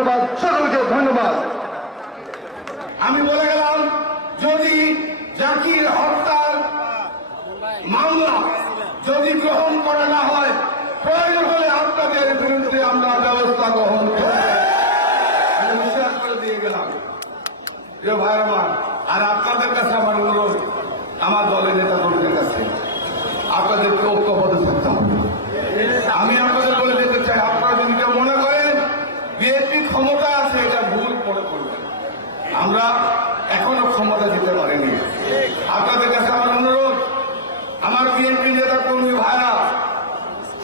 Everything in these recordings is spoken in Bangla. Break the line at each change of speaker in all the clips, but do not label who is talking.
ধন্যবাদ সকলকে ধন্যবাদ। আমি বলে গেলাম, যদি জাকির হরতাল মামলা যদি গ্রহণ করা না হয়, প্রয়োজন হলে আপনাদের বিরুদ্ধে আমরা ব্যবস্থা গ্রহণ করি করে দিয়ে গেলাম। ভাই আমার আর আপনাদের কাছে আমার অনুরোধ, আমার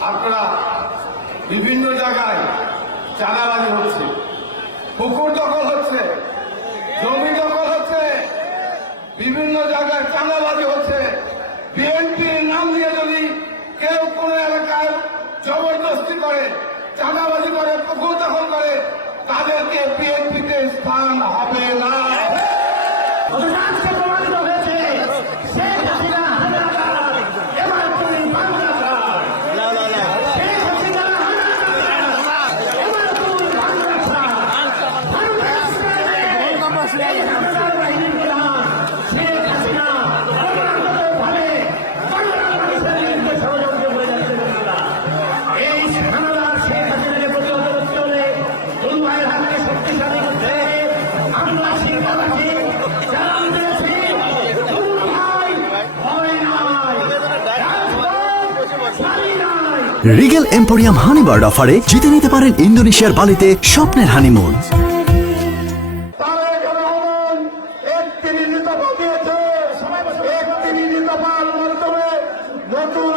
আপনারা বিভিন্ন জায়গায় চাঁদাবাজি হচ্ছে। পুকুর দখল হচ্ছে, জমি দখল হচ্ছে, বিভিন্ন জায়গায় চাঁদাবাজি হচ্ছে। বিএনপির নাম দিয়ে যদি কেউ কোন এলাকায় জবরদস্তি করে, চাঁদাবাজি করে, পুকুর দখল করে, তাদেরকে বিএনপিতে স্থান হবে না।
রিগেল এম্পোরিয়াম হানিবার্ড অফারে জিতে নিতে পারেন ইন্দোনেশিয়ার বালিতে স্বপ্নের হানিমুন
তারেক